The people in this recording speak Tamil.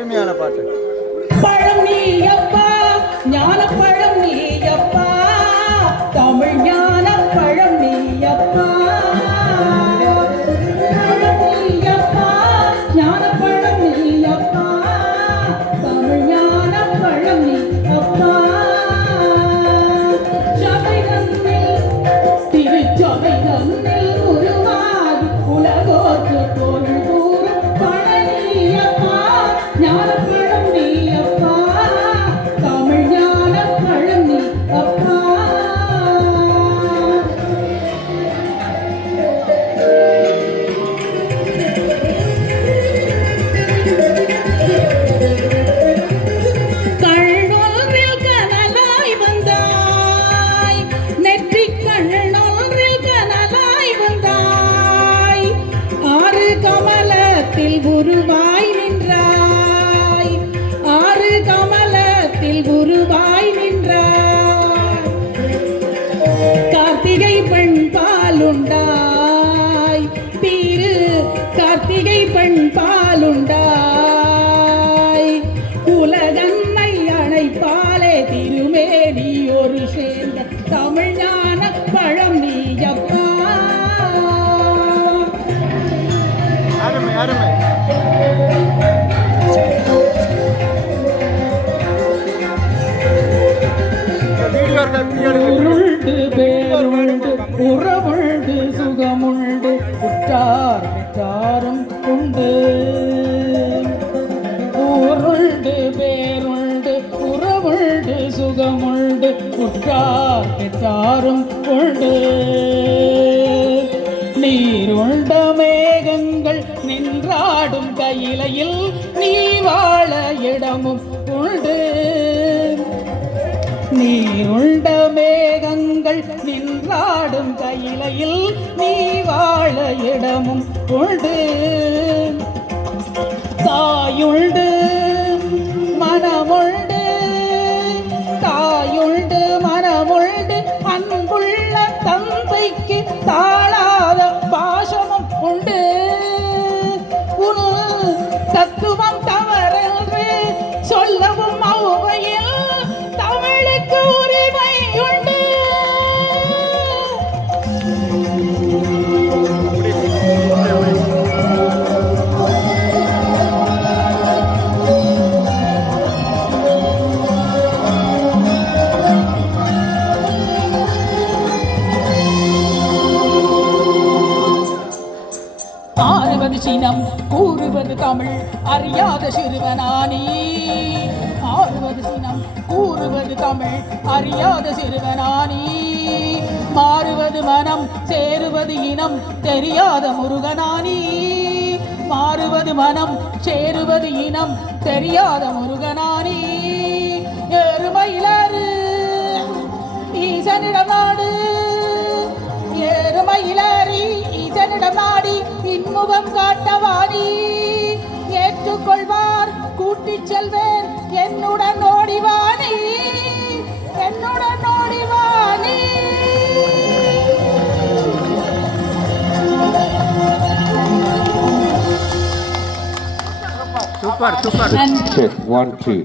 அருமையான பாட்டு. பழம் நீ அப்பா, ஞான பழம் நீ அப்பா, தமிழ் ஞான பழம் நீ அப்பா. பழம் நீ அப்பா, ஞான பழம் நீ அப்பா, தமிழ் ஞான பழம் நீ அப்பா. சபை தன்னில் திருச்சபை தன்னில் உருவாகி உலகோக்கு பொருள் கூறும் பழனி அப்பா, ஞான பழம் நீ அப்பா, தமிழ் ஞான பழம் நீ அப்பா. கண்ணொன்றில் கனலாய் வந்தாய், நெற்றிக் கண்ணொன்றில் கனலாய் வந்தாய், ஆறு கமலத்தில் உருவாய் நின்றாய், ஆறு கமலத்தில் உருவாய் நின்றாய். கார்த்திகை பெண் பாலுண்டாய், திரு கார்த்திகை பெண் பாலுண்டாய், உலகன்னை அணைப்பாலே திருமேனி ஒரு சேர்ந்த தமிழ் ஞான பழம் நீ அப்பா. அருமை அருமை. உருண்டு பேருண்டு உறவுண்டு சுகமுண்டு உற்றார் பெற்றாரும் உண்டு. உருண்டு பேருண்டு உறவுண்டு சுகமுண்டு உற்றார் பெற்றாரும் உண்டு. நீருண்ட மேகங்கள் நின்றாடும் கையிலையில் நீ வாழ இடமும் உண்டு. நீருண்ட மேகங்கள் நின்றாடும் கையிலையில் நீ வாழ இடமும் உண்டு. தாயுண்டு மனமுண்டு, தாயுண்டு மனமுண்டு, அன்புள்ள தந்தைக்கு தாழாத பாசமும் உண்டு. உன் தத்துவம் தவறென்று சொல்லவும் அவ்வையில் தமிழுக்கு உரிமை உண்டு. ஆறுவது சினம் கூறுவது தமிழ் அறியாத சிறுவனானி. ஆறுவது சினம் கூறுவது தமிழ் அறியாத சிறுவனானி. மாறுவது மனம் சேருவது இனம் தெரியாத முருகனானி. மாறுவது மனம் சேருவது இனம் தெரியாத முருகனானி. ஏறுமயிலாறு ஈசனிடம் நாடு, ஏறுமயிலாரி ஈசனிடம் நாடி இன்முகம் காட்டவாணி. ஏற்றுக்கொள்வார் கூட்டிச் செல்வேன் என்னுடன் ஓடிவானி, என்னுடன் ஓடிவானி. Super super. Check 1 2